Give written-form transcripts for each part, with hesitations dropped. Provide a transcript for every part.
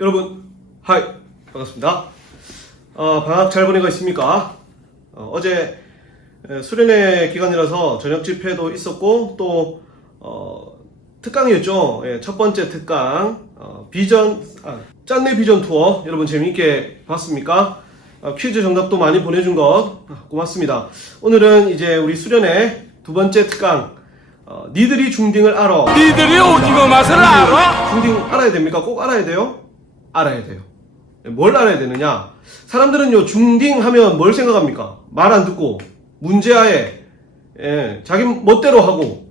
여러분, 하이, 반갑습니다. 방학 잘 보내고 있습니까? 어제 수련회 기간이라서 저녁 집회도 있었고, 또, 특강이었죠. 첫 번째 특강, 짠내 비전 투어. 여러분 재미있게 봤습니까? 퀴즈 정답도 많이 보내준 것 고맙습니다. 오늘은 이제 우리 수련회 두 번째 특강, 니들이 중딩을 알아. 니들이 오징어 맛을 알아? 중딩 알아야 됩니까? 꼭 알아야 돼요? 알아야 돼요. 뭘 알아야 되느냐? 사람들은요, 중딩 하면 뭘 생각합니까? 말 안 듣고, 문제아에, 자기 멋대로 하고,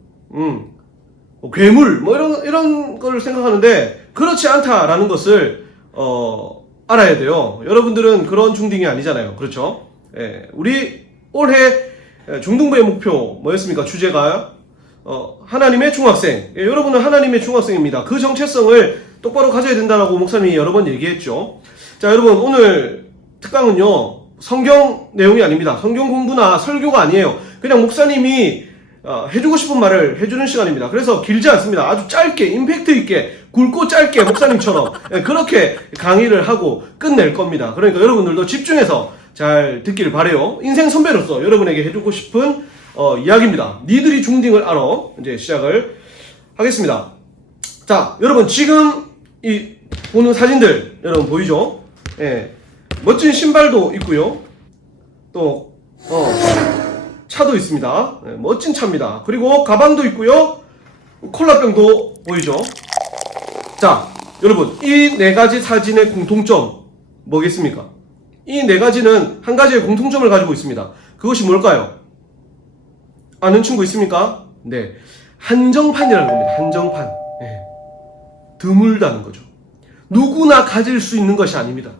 괴물, 이런 걸 생각하는데, 그렇지 않다라는 것을, 알아야 돼요. 여러분들은 그런 중딩이 아니잖아요. 그렇죠? 우리 올해 중등부의 목표, 뭐였습니까? 주제가, 하나님의 중학생. 여러분은 하나님의 중학생입니다. 그 정체성을 똑바로 가져야 된다라고 목사님이 여러 번 얘기했죠. 자, 여러분, 오늘 특강은요, 성경 내용이 아닙니다. 성경 공부나 설교가 아니에요. 그냥 목사님이 해주고 싶은 말을 해주는 시간입니다. 그래서 길지 않습니다. 아주 짧게, 임팩트 있게, 굵고 짧게 목사님처럼 그렇게 강의를 하고 끝낼 겁니다. 그러니까 여러분들도 집중해서 잘 듣기를 바라요. 인생 선배로서 여러분에게 해주고 싶은 이야기입니다. 니들이 중딩을 알아. 이제 시작을 하겠습니다. 자, 여러분 지금 이 보는 사진들 여러분 보이죠? 멋진 신발도 있고요. 또 차도 있습니다. 멋진 차입니다. 그리고 가방도 있고요. 콜라병도 보이죠? 자, 여러분 이 네 가지 사진의 공통점 뭐겠습니까? 이 네 가지는 한 가지의 공통점을 가지고 있습니다. 그것이 뭘까요? 아는 친구 있습니까? 네, 한정판이라는 겁니다. 한정판. 드물다는 거죠. 누구나 가질 수 있는 것이 아닙니다.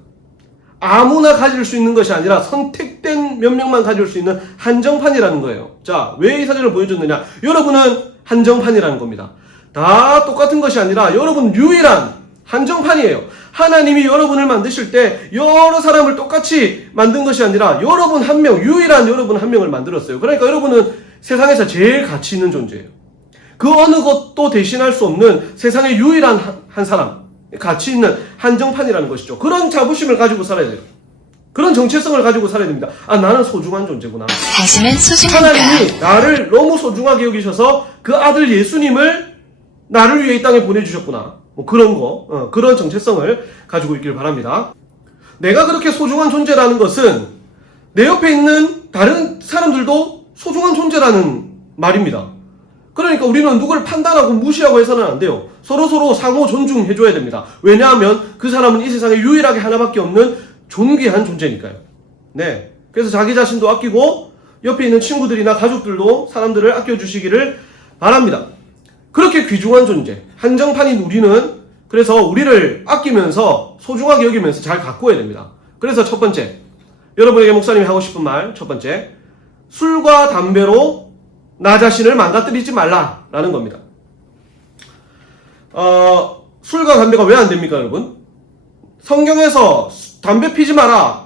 아무나 가질 수 있는 것이 아니라 선택된 몇 명만 가질 수 있는 한정판이라는 거예요. 자, 왜 이 사진을 보여줬느냐? 여러분은 한정판이라는 겁니다. 다 똑같은 것이 아니라 여러분 유일한 한정판이에요. 하나님이 여러분을 만드실 때 여러 사람을 똑같이 만든 것이 아니라 여러분 한 명, 유일한 여러분 한 명을 만들었어요. 그러니까 여러분은 세상에서 제일 가치 있는 존재예요. 그 어느 것도 대신할 수 없는 세상의 유일한 한 사람, 가치 있는 한정판이라는 것이죠. 그런 자부심을 가지고 살아야 돼요. 그런 정체성을 가지고 살아야 됩니다. 아, 나는 소중한 존재구나. 당신은 소중합니다. 하나님이 나를 너무 소중하게 여기셔서 그 아들 예수님을 나를 위해 이 땅에 보내주셨구나. 뭐 그런 거, 그런 정체성을 가지고 있길 바랍니다. 내가 그렇게 소중한 존재라는 것은 내 옆에 있는 다른 사람들도 소중한 존재라는 말입니다. 그러니까 우리는 누구를 판단하고 무시하고 해서는 안 돼요. 서로서로 상호 존중해줘야 됩니다. 왜냐하면 그 사람은 이 세상에 유일하게 하나밖에 없는 존귀한 존재니까요. 네. 그래서 자기 자신도 아끼고 옆에 있는 친구들이나 가족들도 사람들을 아껴주시기를 바랍니다. 그렇게 귀중한 존재, 한정판인 우리는 그래서 우리를 아끼면서 소중하게 여기면서 잘 가꾸어야 됩니다. 그래서 첫 번째, 여러분에게 목사님이 하고 싶은 말 첫 번째, 술과 담배로 나 자신을 망가뜨리지 말라라는 겁니다. 술과 담배가 왜 안 됩니까, 여러분? 성경에서 담배 피지 마라,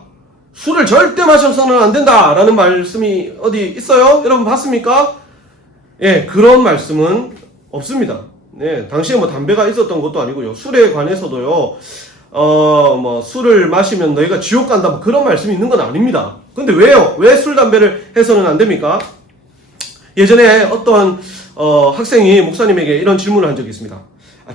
술을 절대 마셔서는 안 된다라는 말씀이 어디 있어요? 여러분 봤습니까? 예, 그런 말씀은 없습니다. 네, 당시에 뭐 담배가 있었던 것도 아니고요. 술에 관해서도요, 술을 마시면 너희가 지옥 간다, 뭐 그런 말씀이 있는 건 아닙니다. 근데 왜요? 왜 술, 담배를 해서는 안 됩니까? 예전에 어떤 학생이 목사님에게 이런 질문을 한 적이 있습니다.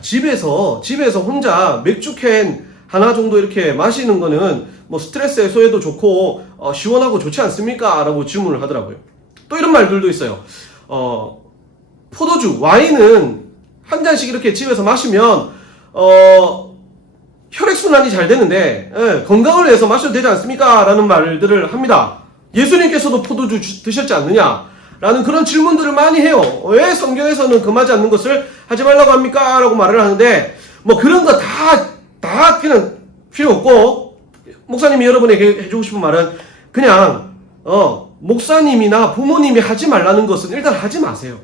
집에서 혼자 맥주캔 하나 정도 이렇게 마시는 거는 뭐 스트레스 해소에도 좋고 시원하고 좋지 않습니까? 라고 질문을 하더라고요. 또 이런 말들도 있어요. 포도주, 와인은 한 잔씩 이렇게 집에서 마시면 혈액순환이 잘 되는데 건강을 위해서 마셔도 되지 않습니까? 라는 말들을 합니다. 예수님께서도 포도주 드셨지 않느냐? 라는 그런 질문들을 많이 해요. 왜 성경에서는 금하지 않는 것을 하지 말라고 합니까? 라고 말을 하는데, 뭐 그런 거 다 그냥 필요 없고, 목사님이 여러분에게 해주고 싶은 말은 그냥, 목사님이나 부모님이 하지 말라는 것은 일단 하지 마세요.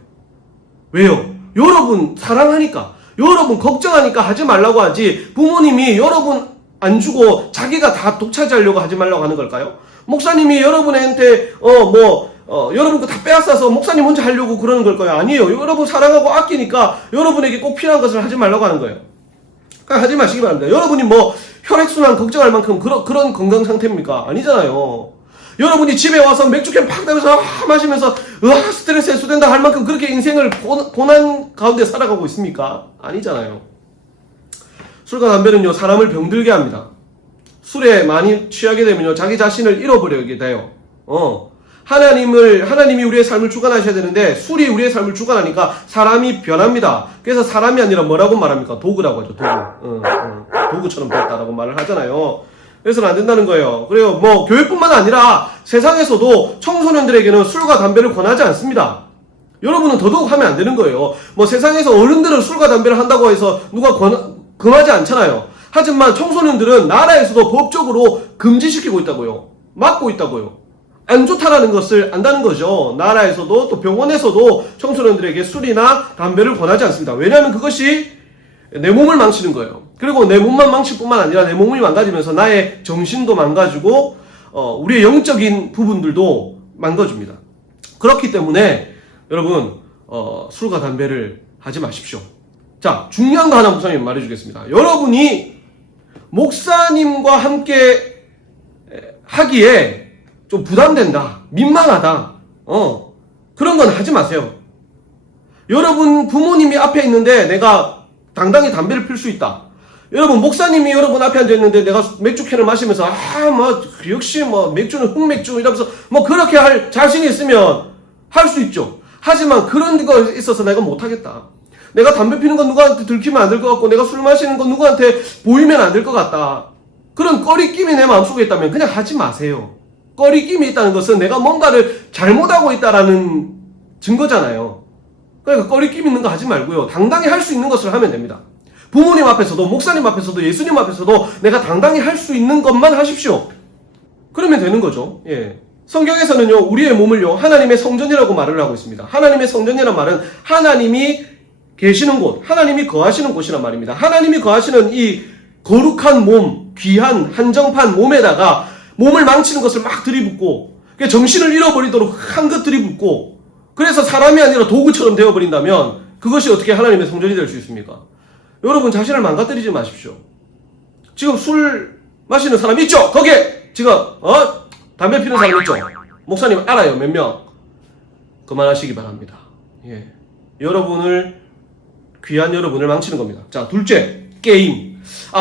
왜요? 여러분 사랑하니까, 여러분 걱정하니까 하지 말라고 하지, 부모님이 여러분 안 주고 자기가 다 독차지하려고 하지 말라고 하는 걸까요? 목사님이 여러분한테, 여러분 거 다 빼앗아서 목사님 혼자 하려고 그러는 걸까요? 아니에요. 여러분 사랑하고 아끼니까 여러분에게 꼭 필요한 것을 하지 말라고 하는 거예요. 하지 마시기 바랍니다. 여러분이 뭐 혈액순환 걱정할 만큼 그런 건강 상태입니까? 아니잖아요. 여러분이 집에 와서 맥주캔 팍 따면서 마시면서 스트레스 해소된다 할 만큼 그렇게 인생을 고난 가운데 살아가고 있습니까? 아니잖아요. 술과 담배는요 사람을 병들게 합니다. 술에 많이 취하게 되면요 자기 자신을 잃어버리게 돼요. 하나님이 우리의 삶을 주관하셔야 되는데 술이 우리의 삶을 주관하니까 사람이 변합니다. 그래서 사람이 아니라 뭐라고 말합니까? 도구라고 하죠. 도구. 도구처럼 됐다라고 말을 하잖아요. 그래서는 안 된다는 거예요. 그래요. 뭐 교회뿐만 아니라 세상에서도 청소년들에게는 술과 담배를 권하지 않습니다. 여러분은 더더욱 하면 안 되는 거예요. 뭐 세상에서 어른들은 술과 담배를 한다고 해서 누가 금하지 않잖아요. 하지만 청소년들은 나라에서도 법적으로 금지시키고 있다고요. 막고 있다고요. 안 좋다라는 것을 안다는 거죠. 나라에서도 또 병원에서도 청소년들에게 술이나 담배를 권하지 않습니다. 왜냐하면 그것이 내 몸을 망치는 거예요. 그리고 내 몸만 망칠 뿐만 아니라 내 몸이 망가지면서 나의 정신도 망가지고 우리의 영적인 부분들도 망가집니다. 그렇기 때문에 여러분 술과 담배를 하지 마십시오. 자, 중요한 거 하나 목사님 말해주겠습니다. 여러분이 목사님과 함께 하기에 좀 부담된다, 민망하다, 그런 건 하지 마세요. 여러분 부모님이 앞에 있는데 내가 당당히 담배를 필 수 있다. 여러분 목사님이 여러분 앞에 앉아있는데 내가 맥주캔을 마시면서 역시 맥주는 흑맥주 이러면서 그렇게 할 자신이 있으면 할 수 있죠. 하지만 그런 거에 있어서 내가 못하겠다. 내가 담배 피는 건 누구한테 들키면 안 될 것 같고 내가 술 마시는 건 누구한테 보이면 안 될 것 같다. 그런 꺼리낌이 내 마음속에 있다면 그냥 하지 마세요. 꺼리낌이 있다는 것은 내가 뭔가를 잘못하고 있다라는 증거잖아요. 그러니까 꺼리낌 있는 거 하지 말고요. 당당히 할 수 있는 것을 하면 됩니다. 부모님 앞에서도 목사님 앞에서도 예수님 앞에서도 내가 당당히 할 수 있는 것만 하십시오. 그러면 되는 거죠. 예. 성경에서는요 우리의 몸을요 하나님의 성전이라고 말을 하고 있습니다. 하나님의 성전이란 말은 하나님이 계시는 곳, 하나님이 거하시는 곳이란 말입니다. 하나님이 거하시는 이 거룩한 몸, 귀한 한정판 몸에다가 몸을 망치는 것을 막 들이붓고 정신을 잃어버리도록 한껏 들이붓고 그래서 사람이 아니라 도구처럼 되어버린다면 그것이 어떻게 하나님의 성전이 될 수 있습니까? 여러분 자신을 망가뜨리지 마십시오. 지금 술 마시는 사람 있죠? 거기에 지금 담배 피는 사람 있죠? 목사님 알아요. 몇 명? 그만하시기 바랍니다. 예. 귀한 여러분을 망치는 겁니다. 자, 둘째, 게임.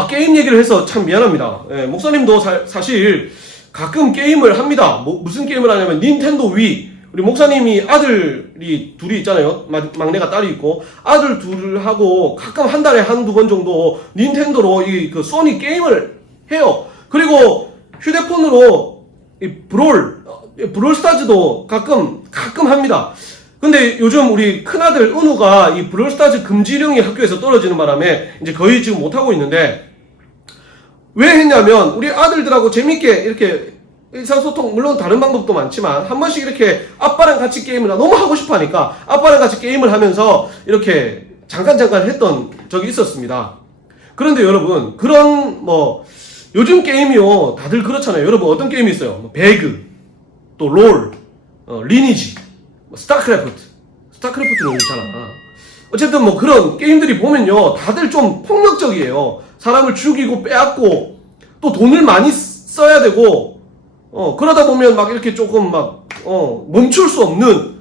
게임 얘기를 해서 참 미안합니다. 예, 목사님도 사실 가끔 게임을 합니다. 무슨 게임을 하냐면 닌텐도 위. 우리 목사님이 아들이 둘이 있잖아요. 막내가 딸이 있고 아들 둘하고 가끔 한 달에 한두 번 정도 닌텐도로 그 소니 게임을 해요. 그리고 휴대폰으로 이 브롤 스타즈도 가끔 합니다. 근데 요즘 우리 큰아들 은우가 이 브롤스타즈 금지령이 학교에서 떨어지는 바람에 이제 거의 지금 못하고 있는데 왜 했냐면 우리 아들들하고 재밌게 이렇게 의사소통 물론 다른 방법도 많지만 한 번씩 이렇게 아빠랑 같이 게임을 너무 하고 싶어 하니까 아빠랑 같이 게임을 하면서 이렇게 잠깐 했던 적이 있었습니다. 그런데 여러분 그런 요즘 게임이요 다들 그렇잖아요. 여러분 어떤 게임이 있어요? 배그, 또 롤, 리니지, 스타크래프트는 괜찮아. 어쨌든 그런 게임들이 보면요 다들 좀 폭력적이에요. 사람을 죽이고 빼앗고 또 돈을 많이 써야 되고 그러다 보면 이렇게 조금 멈출 수 없는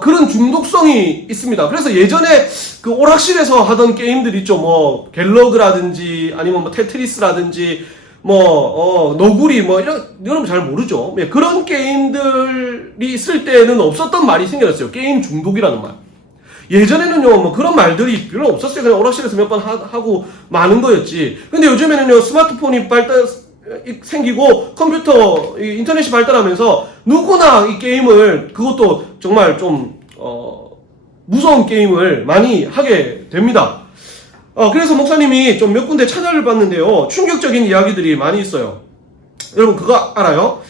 그런 중독성이 있습니다. 그래서 예전에 그 오락실에서 하던 게임들 있죠. 갤러그라든지 아니면 테트리스라든지 너구리 이런 여러분 잘 모르죠. 그런 게임들이 있을 때는 없었던 말이 생겨났어요. 게임 중독이라는 말. 예전에는요 그런 말들이 별로 없었어요. 그냥 오락실에서 몇 번 하고 마는 거였지. 근데 요즘에는요 스마트폰이 생기고 컴퓨터 인터넷이 발달하면서 누구나 이 게임을 그것도 정말 좀 무서운 게임을 많이 하게 됩니다. 그래서 목사님이 좀 몇 군데 찾아를 봤는데요 충격적인 이야기들이 많이 있어요. 여러분 그거 알아요?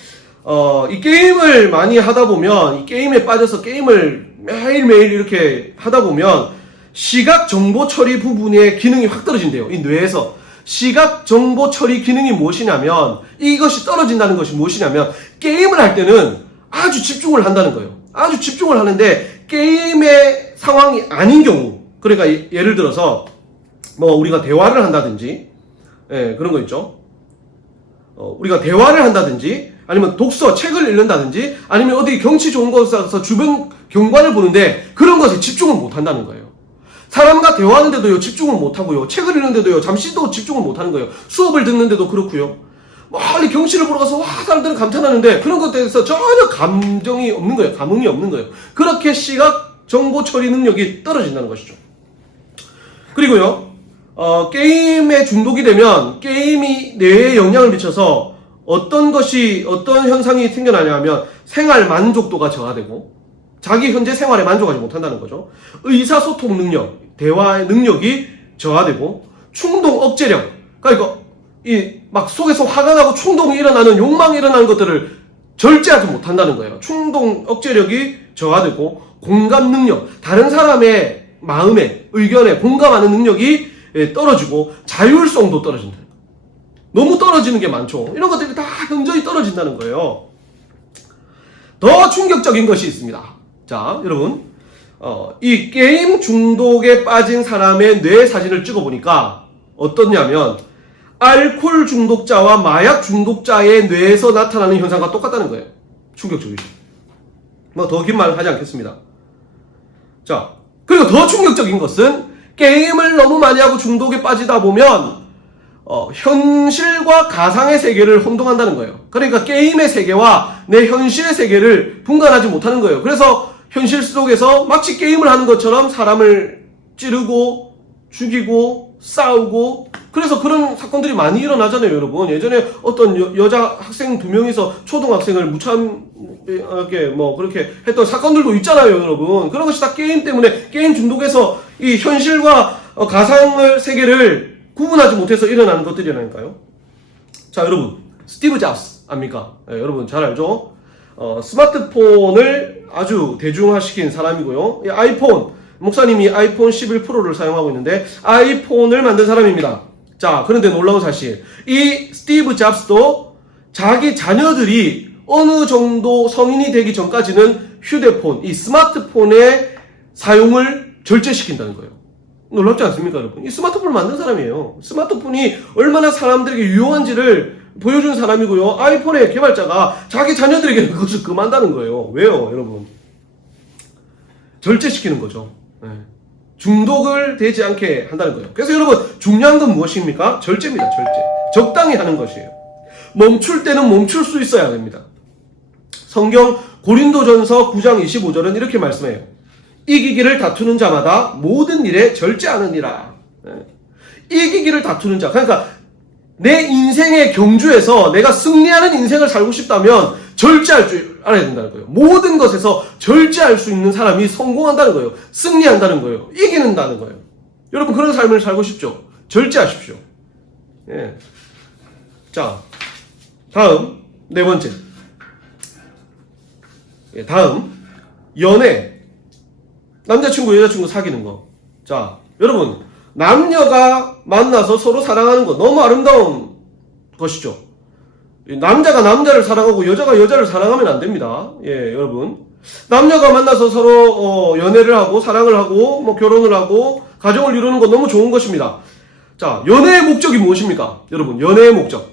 이 게임을 많이 하다 보면 이 게임에 빠져서 게임을 매일매일 이렇게 하다 보면 시각 정보 처리 부분의 기능이 확 떨어진대요. 이 뇌에서 시각 정보 처리 기능이 무엇이냐면 이것이 떨어진다는 것이 무엇이냐면 게임을 할 때는 아주 집중을 한다는 거예요. 아주 집중을 하는데 게임의 상황이 아닌 경우 그러니까 예를 들어서 뭐 우리가 대화를 한다든지, 예, 그런 거 있죠. 우리가 대화를 한다든지, 아니면 독서, 책을 읽는다든지, 아니면 어디 경치 좋은 곳에 가서 주변 경관을 보는데 그런 것에 집중을 못 한다는 거예요. 사람과 대화하는데도요, 집중을 못 하고요. 책을 읽는데도요, 잠시도 집중을 못 하는 거예요. 수업을 듣는데도 그렇고요. 멀리 경치를 보러 가서 와, 사람들은 감탄하는데 그런 것에 대해서 전혀 감정이 없는 거예요. 감흥이 없는 거예요. 그렇게 시각 정보 처리 능력이 떨어진다는 것이죠. 그리고요, 게임에 중독이 되면 게임이 뇌에 영향을 미쳐서 어떤 현상이 생겨나냐 하면 생활 만족도가 저하되고 자기 현재 생활에 만족하지 못한다는 거죠. 의사소통 능력, 대화의 능력이 저하되고 충동 억제력, 그러니까 막 속에서 화가 나고 충동이 일어나는 욕망이 일어나는 것들을 절제하지 못한다는 거예요. 충동 억제력이 저하되고 공감 능력, 다른 사람의 마음에, 의견에 공감하는 능력이 떨어지고 자율성도 떨어진다. 너무 떨어지는 게 많죠. 이런 것들이 다 현저히 떨어진다는 거예요. 더 충격적인 것이 있습니다. 자, 여러분, 이 게임 중독에 빠진 사람의 뇌 사진을 찍어보니까 어떻냐면 알코올 중독자와 마약 중독자의 뇌에서 나타나는 현상과 똑같다는 거예요. 충격적이죠. 뭐 더 긴 말 하지 않겠습니다. 자, 그리고 더 충격적인 것은 게임을 너무 많이 하고 중독에 빠지다 보면 현실과 가상의 세계를 혼동한다는 거예요. 그러니까 게임의 세계와 내 현실의 세계를 분간하지 못하는 거예요. 그래서 현실 속에서 마치 게임을 하는 것처럼 사람을 찌르고 죽이고 싸우고, 그래서 그런 사건들이 많이 일어나잖아요, 여러분. 예전에 어떤 여자 학생 2명이서 초등학생을 무참하게 뭐 그렇게 했던 사건들도 있잖아요, 여러분. 그런 것이 다 게임 때문에, 게임 중독에서 이 현실과 가상의 세계를 구분하지 못해서 일어나는 것들이라니까요. 자, 여러분, 스티브 잡스 압니까? 네, 여러분 잘 알죠? 스마트폰을 아주 대중화시킨 사람이고요. 이 아이폰, 목사님이 아이폰 11 프로를 사용하고 있는데 아이폰을 만든 사람입니다. 자, 그런데 놀라운 사실, 이 스티브 잡스도 자기 자녀들이 어느 정도 성인이 되기 전까지는 휴대폰, 이 스마트폰의 사용을 절제시킨다는 거예요. 놀랍지 않습니까, 여러분? 이 스마트폰을 만든 사람이에요. 스마트폰이 얼마나 사람들에게 유용한지를 보여준 사람이고요. 아이폰의 개발자가 자기 자녀들에게 그것을 금한다는 거예요. 왜요, 여러분? 절제시키는 거죠. 네. 중독을 되지 않게 한다는 거예요. 그래서 여러분, 중요한 건 무엇입니까? 절제입니다, 절제. 적당히 하는 것이에요. 멈출 때는 멈출 수 있어야 됩니다. 성경 고린도전서 9장 25절은 이렇게 말씀해요. 이기기를 다투는 자마다 모든 일에 절제하느니라. 네. 이기기를 다투는 자, 그러니까 내 인생의 경주에서 내가 승리하는 인생을 살고 싶다면 절제할 줄 알아야 된다는 거예요. 모든 것에서 절제할 수 있는 사람이 성공한다는 거예요. 승리한다는 거예요. 이기는다는 거예요. 여러분, 그런 삶을 살고 싶죠? 절제하십시오. 예. 자, 다음 네 번째. 예, 다음 연애. 남자친구, 여자친구 사귀는 거. 자, 여러분, 남녀가 만나서 서로 사랑하는 거 너무 아름다운 것이죠. 남자가 남자를 사랑하고 여자가 여자를 사랑하면 안 됩니다. 예, 여러분. 남녀가 만나서 서로 연애를 하고 사랑을 하고 뭐 결혼을 하고 가정을 이루는 건 너무 좋은 것입니다. 자, 연애의 목적이 무엇입니까? 여러분, 연애의 목적.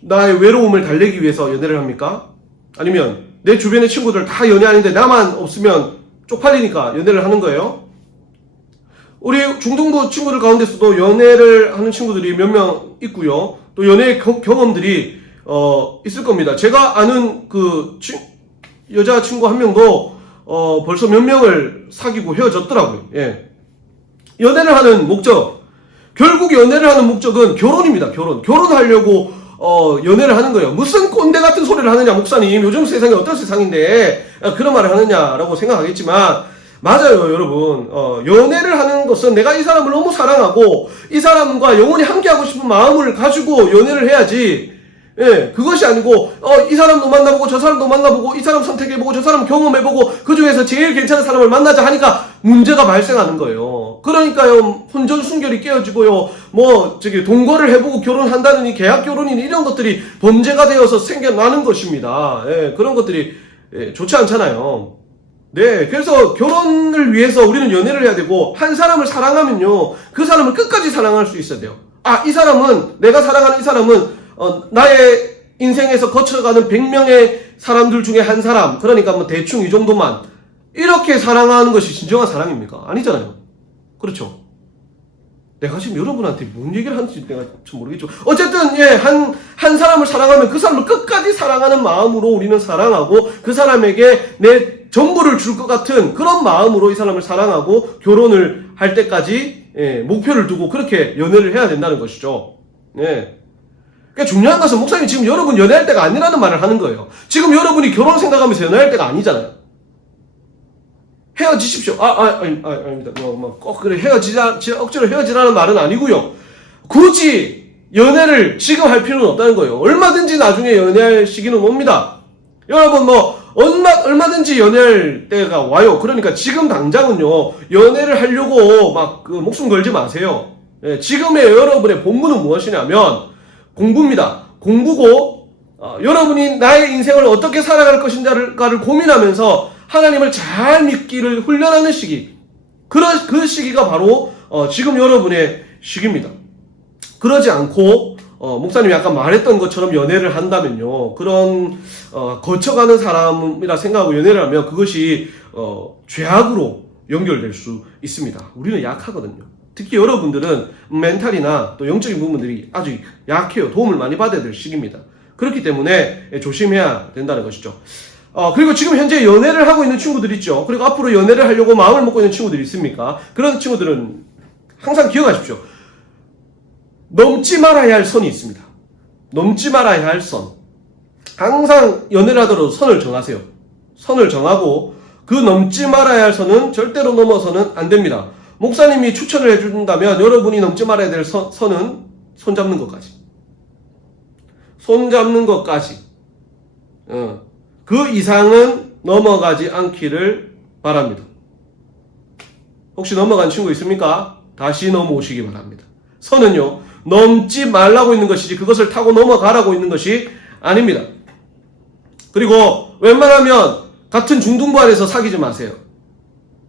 나의 외로움을 달래기 위해서 연애를 합니까? 아니면 내 주변의 친구들 다 연애하는데 나만 없으면 쪽팔리니까 연애를 하는 거예요? 우리 중등부 친구들 가운데서도 연애를 하는 친구들이 몇 명 있고요. 또 연애 경험들이 있을 겁니다. 제가 아는 그 여자친구 한 명도 벌써 몇 명을 사귀고 헤어졌더라고요. 예. 연애를 하는 목적, 결국 연애를 하는 목적은 결혼입니다. 결혼하려고 연애를 하는 거예요. 무슨 꼰대 같은 소리를 하느냐, 목사님. 요즘 세상이 어떤 세상인데 그런 말을 하느냐라고 생각하겠지만, 맞아요, 여러분. 연애를 하는 것은 내가 이 사람을 너무 사랑하고 이 사람과 영원히 함께하고 싶은 마음을 가지고 연애를 해야지. 예, 그것이 아니고 이 사람도 만나보고 저 사람도 만나보고 이 사람 선택해보고 저 사람 경험해보고 그 중에서 제일 괜찮은 사람을 만나자 하니까 문제가 발생하는 거예요. 그러니까요, 혼전 순결이 깨어지고요, 뭐 동거를 해보고 결혼한다느니 계약 결혼이니 이런 것들이 범죄가 되어서 생겨나는 것입니다. 예, 그런 것들이 좋지 않잖아요. 네, 그래서 결혼을 위해서 우리는 연애를 해야 되고, 한 사람을 사랑하면요, 그 사람을 끝까지 사랑할 수 있어야 돼요. 아, 이 사람은, 내가 사랑하는 이 사람은, 나의 인생에서 거쳐가는 100명의 사람들 중에 한 사람, 그러니까 뭐 대충 이 정도만, 이렇게 사랑하는 것이 진정한 사랑입니까? 아니잖아요. 그렇죠. 내가 지금 여러분한테 뭔 얘기를 하는지 내가 좀 모르겠죠. 어쨌든, 예, 한 사람을 사랑하면 그 사람을 끝까지 사랑하는 마음으로 우리는 사랑하고, 그 사람에게 내 전부를 줄 것 같은 그런 마음으로 이 사람을 사랑하고, 결혼을 할 때까지, 예, 목표를 두고 그렇게 연애를 해야 된다는 것이죠. 예. 그러니까 중요한 것은 목사님 지금 여러분 연애할 때가 아니라는 말을 하는 거예요. 지금 여러분이 결혼 생각하면서 연애할 때가 아니잖아요. 헤어지십시오. 아닙니다. 꼭 그래 억지로 헤어지라는 말은 아니고요. 굳이 연애를 지금 할 필요는 없다는 거예요. 얼마든지 나중에 연애할 시기는 옵니다. 여러분 얼마든지 연애할 때가 와요. 그러니까 지금 당장은요, 연애를 하려고 막 목숨 걸지 마세요. 예, 지금의 여러분의 본분은 무엇이냐면 공부입니다. 공부고 여러분이 나의 인생을 어떻게 살아갈 것인가를 고민하면서 하나님을 잘 믿기를 훈련하는 시기, 그 시기가 바로 지금 여러분의 시기입니다. 그러지 않고 목사님이 아까 말했던 것처럼 연애를 한다면요, 그런 거쳐가는 사람이라 생각하고 연애를 하면 그것이 죄악으로 연결될 수 있습니다. 우리는 약하거든요. 특히 여러분들은 멘탈이나 또 영적인 부분들이 아주 약해요. 도움을 많이 받아야 될 시기입니다. 그렇기 때문에 조심해야 된다는 것이죠. 그리고 지금 현재 연애를 하고 있는 친구들 있죠. 그리고 앞으로 연애를 하려고 마음을 먹고 있는 친구들이 있습니까? 그런 친구들은 항상 기억하십시오. 넘지 말아야 할 선이 있습니다. 넘지 말아야 할 선. 항상 연애를 하더라도 선을 정하세요. 선을 정하고 그 넘지 말아야 할 선은 절대로 넘어서는 안 됩니다. 목사님이 추천을 해준다면 여러분이 넘지 말아야 될 선은 손잡는 것까지. 손잡는 것까지. 그 이상은 넘어가지 않기를 바랍니다. 혹시 넘어간 친구 있습니까? 다시 넘어오시기 바랍니다. 선은요, 넘지 말라고 있는 것이지 그것을 타고 넘어가라고 있는 것이 아닙니다. 그리고 웬만하면 같은 중등부 안에서 사귀지 마세요.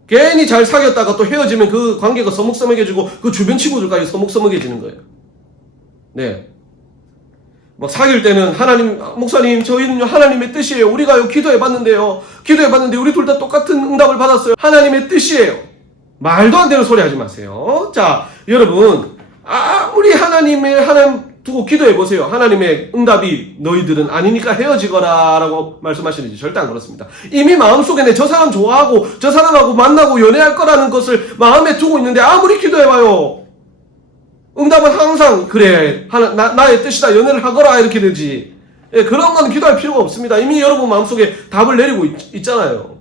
괜히 잘 사귀었다가 또 헤어지면 그 관계가 서먹서먹해지고 그 주변 친구들까지 서먹서먹해지는 거예요. 네. 막 사귈 때는 목사님, 저희는요, 하나님의 뜻이에요. 우리가요, 기도해봤는데 우리 둘 다 똑같은 응답을 받았어요. 하나님의 뜻이에요. 말도 안 되는 소리 하지 마세요. 자, 여러분, 아무리 하나님 두고 기도해보세요. 하나님의 응답이 너희들은 아니니까 헤어지거라 라고 말씀하시는지 절대 안 그렇습니다. 이미 마음속에 저 사람 좋아하고 저 사람하고 만나고 연애할 거라는 것을 마음에 두고 있는데 아무리 기도해봐요. 응답은 항상 그래, 나의 뜻이다, 연애를 하거라 이렇게 되지. 예, 그런 건 기도할 필요가 없습니다. 이미 여러분 마음속에 답을 내리고 있잖아요.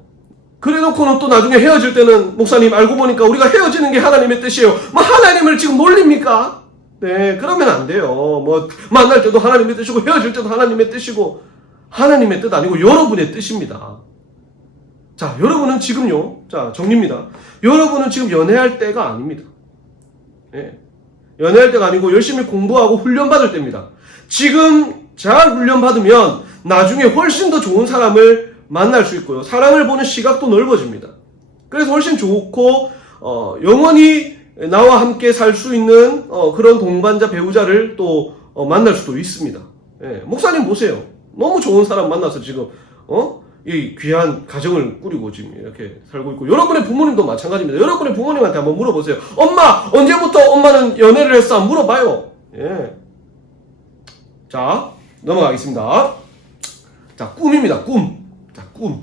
그래 놓고는 또 나중에 헤어질 때는 목사님 알고 보니까 우리가 헤어지는 게 하나님의 뜻이에요. 뭐 하나님을 지금 놀립니까? 네, 그러면 안 돼요. 뭐 만날 때도 하나님의 뜻이고 헤어질 때도 하나님의 뜻이고, 하나님의 뜻 아니고 여러분의 뜻입니다. 자, 여러분은 지금요, 자, 정리입니다. 여러분은 지금 연애할 때가 아닙니다. 네. 연애할 때가 아니고 열심히 공부하고 훈련받을 때입니다. 지금 잘 훈련받으면 나중에 훨씬 더 좋은 사람을 만날 수 있고요. 사람을 보는 시각도 넓어집니다. 그래서 훨씬 좋고 영원히 나와 함께 살 수 있는 그런 동반자, 배우자를 또 만날 수도 있습니다. 예, 목사님 보세요. 너무 좋은 사람 만나서 지금 이 귀한 가정을 꾸리고 지금 이렇게 살고 있고, 여러분의 부모님도 마찬가지입니다. 여러분의 부모님한테 한번 물어보세요. 엄마, 언제부터 엄마는 연애를 했어? 물어봐요. 예. 자, 넘어가겠습니다. 자, 꿈입니다. 꿈. 자, 꿈.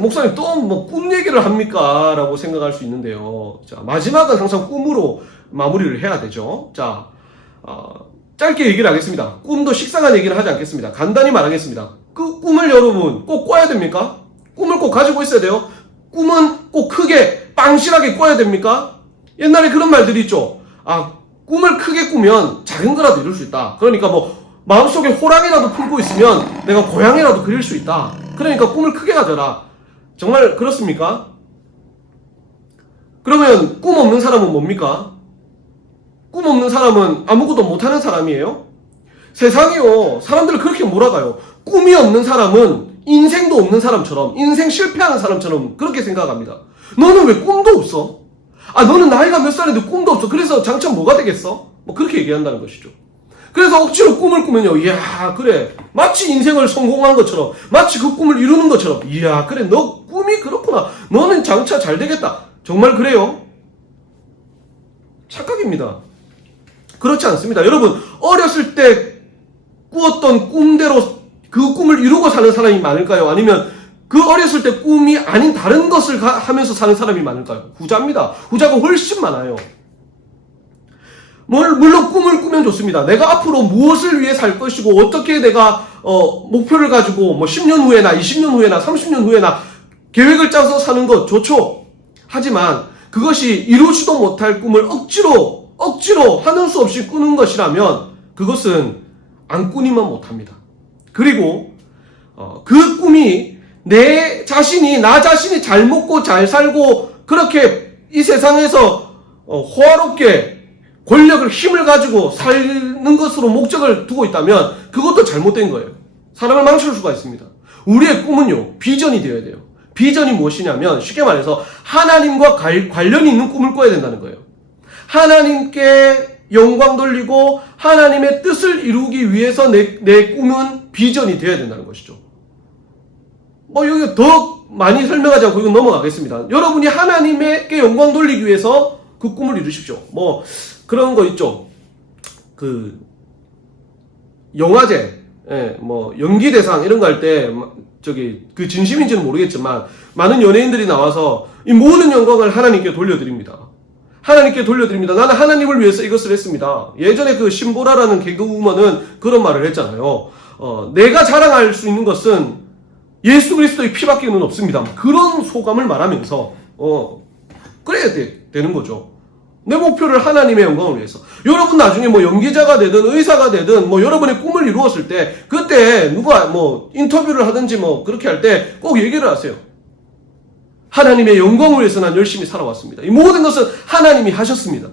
목사님 또 뭐 꿈 얘기를 합니까? 라고 생각할 수 있는데요. 자, 마지막은 항상 꿈으로 마무리를 해야 되죠. 자, 짧게 얘기를 하겠습니다. 꿈도 식상한 얘기를 하지 않겠습니다. 간단히 말하겠습니다. 그 꿈을 여러분 꼭 꿔야 됩니까? 꿈을 꼭 가지고 있어야 돼요? 꿈은 꼭 크게 빵실하게 꿔야 됩니까? 옛날에 그런 말들이 있죠. 꿈을 크게 꾸면 작은 거라도 이룰 수 있다. 그러니까 뭐 마음속에 호랑이라도 품고 있으면 내가 고양이라도 그릴 수 있다. 그러니까 꿈을 크게 가져라. 정말 그렇습니까? 그러면 꿈 없는 사람은 뭡니까? 꿈 없는 사람은 아무것도 못하는 사람이에요? 세상이요, 사람들을 그렇게 몰아가요. 꿈이 없는 사람은 인생도 없는 사람처럼, 인생 실패하는 사람처럼 그렇게 생각합니다. 너는 왜 꿈도 없어? 너는 나이가 몇 살인데 꿈도 없어. 그래서 장차 뭐가 되겠어? 뭐 그렇게 얘기한다는 것이죠. 그래서 억지로 꿈을 꾸면요, 이야, 그래. 마치 인생을 성공한 것처럼, 마치 그 꿈을 이루는 것처럼, 이야, 그래, 너 꿈이 그렇구나. 너는 장차 잘 되겠다. 정말 그래요? 착각입니다. 그렇지 않습니다. 여러분, 어렸을 때 꾸었던 꿈대로 그 꿈을 이루고 사는 사람이 많을까요? 아니면 그 어렸을 때 꿈이 아닌 다른 것을 하면서 사는 사람이 많을까요? 후자입니다. 후자가 훨씬 많아요. 물론 꿈을 꾸면 좋습니다. 내가 앞으로 무엇을 위해 살 것이고 어떻게 내가 목표를 가지고 뭐 10년 후에나 20년 후에나 30년 후에나 계획을 짜서 사는 것 좋죠. 하지만 그것이 이루지도 못할 꿈을 억지로 하는 수 없이 꾸는 것이라면 그것은 안 꾸니만 못합니다. 그리고 그 꿈이 나 자신이 잘 먹고 잘 살고 그렇게 이 세상에서 호화롭게 권력을 힘을 가지고 사는 것으로 목적을 두고 있다면 그것도 잘못된 거예요. 사람을 망칠 수가 있습니다. 우리의 꿈은요, 비전이 되어야 돼요. 비전이 무엇이냐면 쉽게 말해서 하나님과 관련이 있는 꿈을 꿔야 된다는 거예요. 하나님께 영광 돌리고 하나님의 뜻을 이루기 위해서 내 꿈은 비전이 되어야 된다는 것이죠. 여기 더 많이 설명하지 않고 이건 넘어가겠습니다. 여러분이 하나님께 영광 돌리기 위해서 그 꿈을 이루십시오. 그런 거 있죠. 영화제, 연기대상 이런 거 할 때, 그 진심인지는 모르겠지만, 많은 연예인들이 나와서 이 모든 영광을 하나님께 돌려드립니다. 하나님께 돌려드립니다. 나는 하나님을 위해서 이것을 했습니다. 예전에 그 신보라라는 개그우먼은 그런 말을 했잖아요. 내가 자랑할 수 있는 것은 예수 그리스도의 피밖에는 없습니다. 그런 소감을 말하면서, 그래야 되는 거죠. 내 목표를 하나님의 영광을 위해서. 여러분 나중에 연기자가 되든 의사가 되든 여러분의 꿈을 이루었을 때 그때 누가 인터뷰를 하든지 그렇게 할 때 꼭 얘기를 하세요. 하나님의 영광을 위해서 난 열심히 살아왔습니다. 이 모든 것은 하나님이 하셨습니다.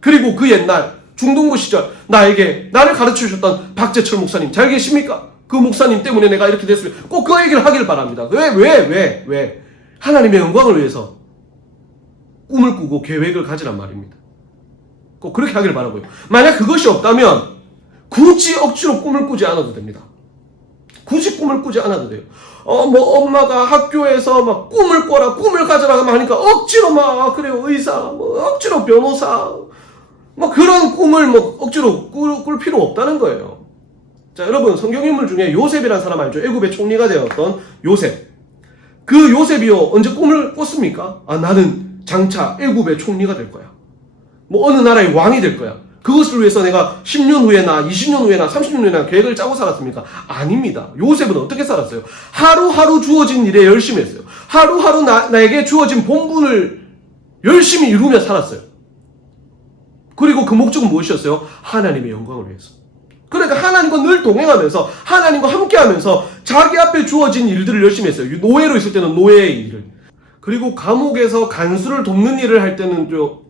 그리고 그 옛날 중동부 시절 나를 가르쳐 주셨던 박재철 목사님 잘 계십니까? 그 목사님 때문에 내가 이렇게 됐습니다. 꼭 그 얘기를 하길 바랍니다. 왜? 하나님의 영광을 위해서 꿈을 꾸고 계획을 가지란 말입니다. 꼭 그렇게 하길 바라고요. 만약 그것이 없다면 굳이 억지로 꿈을 꾸지 않아도 됩니다. 굳이 꿈을 꾸지 않아도 돼요. 엄마가 학교에서 꿈을 꿔라, 꿈을 가져라 하니까 억지로 그래요, 의사, 억지로 변호사, 그런 꿈을 억지로 꿀 필요 없다는 거예요. 자, 여러분, 성경인물 중에 요셉이라는 사람 알죠? 애굽의 총리가 되었던 요셉. 그 요셉이요, 언제 꿈을 꿨습니까? 나는 장차 애굽의 총리가 될 거야. 어느 나라의 왕이 될 거야. 그것을 위해서 내가 10년 후에나 20년 후에나 30년 후에나 계획을 짜고 살았습니까? 아닙니다. 요셉은 어떻게 살았어요? 하루하루 주어진 일에 열심히 했어요. 하루하루 나에게 주어진 본분을 열심히 이루며 살았어요. 그리고 그 목적은 무엇이었어요? 하나님의 영광을 위해서. 그러니까 하나님과 늘 동행하면서 하나님과 함께하면서 자기 앞에 주어진 일들을 열심히 했어요. 노예로 있을 때는 노예의 일을. 그리고 감옥에서 간수를 돕는 일을 할 때는 또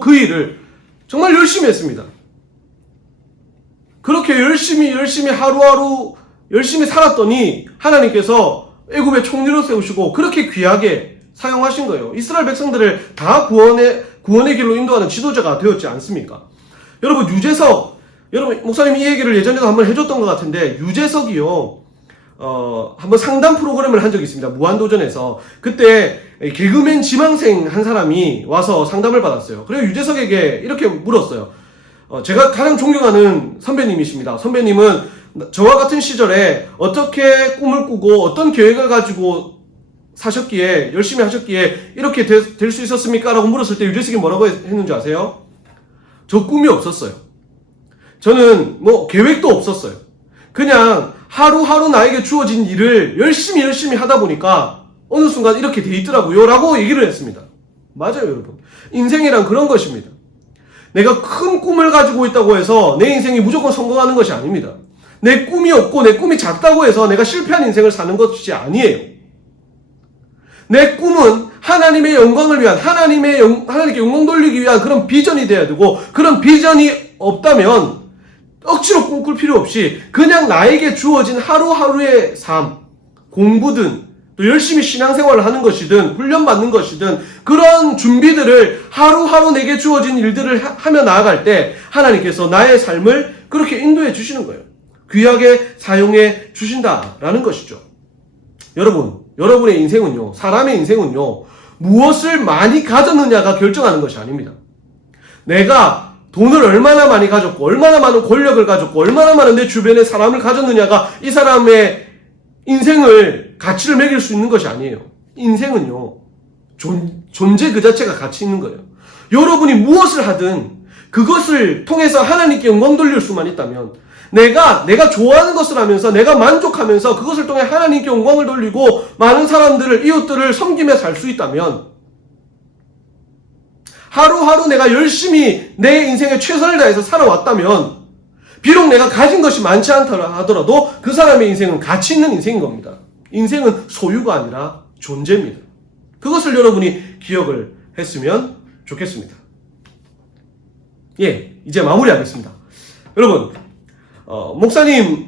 그 일을 정말 열심히 했습니다. 그렇게 열심히 하루하루 열심히 살았더니 하나님께서 애굽의 총리로 세우시고 그렇게 귀하게 사용하신 거예요. 이스라엘 백성들을 다 구원의 길로 인도하는 지도자가 되었지 않습니까? 여러분 목사님이 이 얘기를 예전에도 한번 해줬던 것 같은데, 유재석이요, 한번 상담 프로그램을 한 적이 있습니다. 무한도전에서. 그때 개그맨 지망생 한 사람이 와서 상담을 받았어요. 그래서 유재석에게 이렇게 물었어요. 제가 가장 존경하는 선배님이십니다. 선배님은 저와 같은 시절에 어떻게 꿈을 꾸고 어떤 계획을 가지고 사셨기에, 열심히 하셨기에 이렇게 될 수 있었습니까? 라고 물었을 때 유재석이 뭐라고 했는지 아세요? 저 꿈이 없었어요. 저는 계획도 없었어요. 그냥 하루하루 나에게 주어진 일을 열심히 하다 보니까 어느 순간 이렇게 돼 있더라고요. 라고 얘기를 했습니다. 맞아요, 여러분. 인생이란 그런 것입니다. 내가 큰 꿈을 가지고 있다고 해서 내 인생이 무조건 성공하는 것이 아닙니다. 내 꿈이 없고 내 꿈이 작다고 해서 내가 실패한 인생을 사는 것이 아니에요. 내 꿈은 하나님의 영광을 위한, 하나님께 영광 돌리기 위한 그런 비전이 돼야 되고, 그런 비전이 없다면 억지로 꿈꿀 필요 없이 그냥 나에게 주어진 하루하루의 삶, 공부든 또 열심히 신앙생활을 하는 것이든 훈련받는 것이든 그런 준비들을 하루하루 내게 주어진 일들을 하며 나아갈 때 하나님께서 나의 삶을 그렇게 인도해 주시는 거예요. 귀하게 사용해 주신다라는 것이죠. 여러분의 인생은요, 사람의 인생은요, 무엇을 많이 가졌느냐가 결정하는 것이 아닙니다. 내가 돈을 얼마나 많이 가졌고, 얼마나 많은 권력을 가졌고, 얼마나 많은 내 주변에 사람을 가졌느냐가 이 사람의 인생을 가치를 매길 수 있는 것이 아니에요. 인생은요, 존재 그 자체가 가치 있는 거예요. 여러분이 무엇을 하든 그것을 통해서 하나님께 영광 돌릴 수만 있다면, 내가 좋아하는 것을 하면서 내가 만족하면서 그것을 통해 하나님께 영광을 돌리고 많은 사람들을, 이웃들을 섬기며 살 수 있다면, 하루하루 내가 열심히 내 인생에 최선을 다해서 살아왔다면, 비록 내가 가진 것이 많지 않다 하더라도 그 사람의 인생은 가치 있는 인생인 겁니다. 인생은 소유가 아니라 존재입니다. 그것을 여러분이 기억을 했으면 좋겠습니다. 예, 이제 마무리하겠습니다. 여러분, 목사님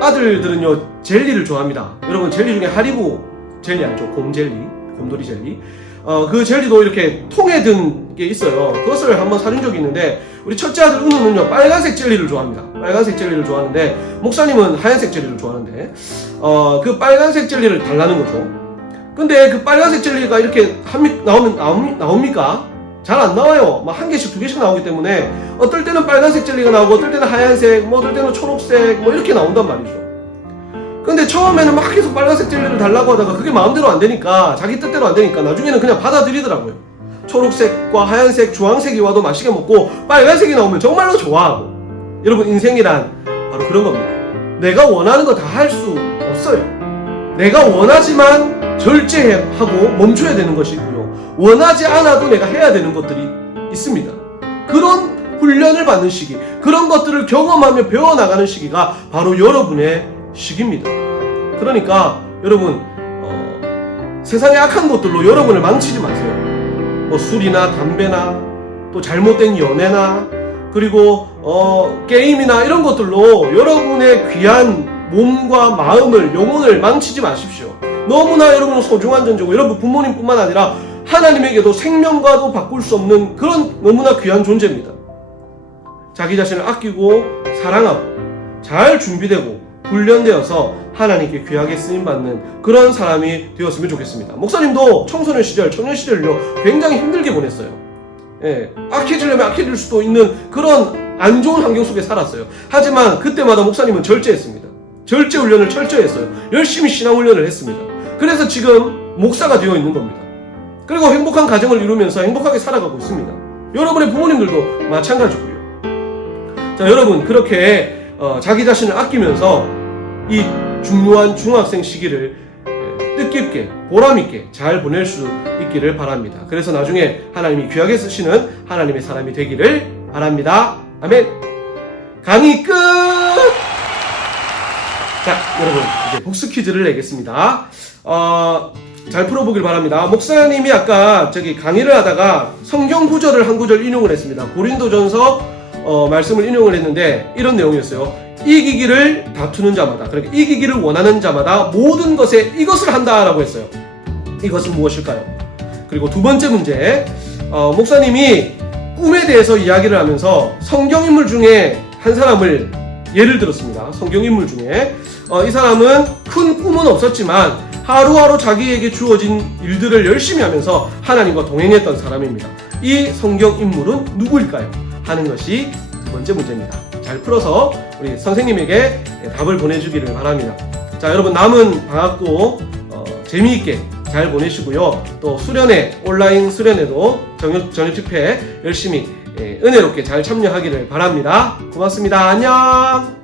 아들들은요, 젤리를 좋아합니다. 여러분, 젤리 중에 하리보 젤리 알죠? 곰젤리, 곰돌이 젤리. 그 젤리도 이렇게 통에 든 게 있어요. 그것을 한번 사준 적이 있는데, 우리 첫째 아들 은우는요, 빨간색 젤리를 좋아합니다. 빨간색 젤리를 좋아하는데, 목사님은 하얀색 젤리를 좋아하는데, 그 빨간색 젤리를 달라는 거죠. 근데 그 빨간색 젤리가 이렇게 나옵니까? 잘 안 나와요. 막 한 개씩, 두 개씩 나오기 때문에, 어떨 때는 빨간색 젤리가 나오고, 어떨 때는 하얀색, 뭐 어떨 때는 초록색, 뭐 이렇게 나온단 말이죠. 근데 처음에는 막 계속 빨간색 젤리를 달라고 하다가 그게 마음대로 안 되니까, 자기 뜻대로 안 되니까 나중에는 그냥 받아들이더라고요. 초록색과 하얀색, 주황색이 와도 맛있게 먹고 빨간색이 나오면 정말로 좋아하고. 여러분, 인생이란 바로 그런 겁니다. 내가 원하는 거 다 할 수 없어요. 내가 원하지만 절제하고 멈춰야 되는 것이 있고요, 원하지 않아도 내가 해야 되는 것들이 있습니다. 그런 훈련을 받는 시기, 그런 것들을 경험하며 배워나가는 시기가 바로 여러분의 시기입니다. 그러니까 여러분, 세상의 악한 것들로 여러분을 망치지 마세요. 뭐 술이나 담배나 또 잘못된 연애나 그리고 게임이나 이런 것들로 여러분의 귀한 몸과 마음을, 영혼을 망치지 마십시오. 너무나 여러분은 소중한 존재고, 여러분 부모님뿐만 아니라 하나님에게도 생명과도 바꿀 수 없는 그런 너무나 귀한 존재입니다. 자기 자신을 아끼고 사랑하고 잘 준비되고 훈련되어서 하나님께 귀하게 쓰임받는 그런 사람이 되었으면 좋겠습니다. 목사님도 청소년 시절, 청년 시절을요, 굉장히 힘들게 보냈어요. 예, 악해지려면 악해질 수도 있는 그런 안 좋은 환경 속에 살았어요. 하지만 그때마다 목사님은 절제했습니다. 절제 훈련을 철저히 했어요. 열심히 신앙 훈련을 했습니다. 그래서 지금 목사가 되어 있는 겁니다. 그리고 행복한 가정을 이루면서 행복하게 살아가고 있습니다. 여러분의 부모님들도 마찬가지고요. 자, 여러분, 그렇게 자기 자신을 아끼면서 이 중요한 중학생 시기를 뜻깊게, 보람있게 잘 보낼 수 있기를 바랍니다. 그래서 나중에 하나님이 귀하게 쓰시는 하나님의 사람이 되기를 바랍니다. 아멘. 강의 끝! 자, 여러분, 이제 복수 퀴즈를 내겠습니다. 잘 풀어보길 바랍니다. 목사님이 아까 강의를 하다가 성경 구절을 한 구절 인용을 했습니다. 고린도전서 말씀을 인용을 했는데 이런 내용이었어요. 이기기를 다투는 자마다, 그러니까 이기기를 원하는 자마다 모든 것에 이것을 한다라고 했어요. 이것은 무엇일까요? 그리고 두 번째 문제, 목사님이 꿈에 대해서 이야기를 하면서 성경인물 중에 한 사람을 예를 들었습니다. 성경인물 중에 이 사람은 큰 꿈은 없었지만 하루하루 자기에게 주어진 일들을 열심히 하면서 하나님과 동행했던 사람입니다. 이 성경인물은 누구일까요? 하는 것이 두 번째 문제입니다. 잘 풀어서 우리 선생님에게 답을 보내주기를 바랍니다. 자, 여러분, 남은 방학고 재미있게 잘 보내시고요. 또 수련회, 온라인 수련회도 저녁 집회 열심히 은혜롭게 잘 참여하기를 바랍니다. 고맙습니다. 안녕.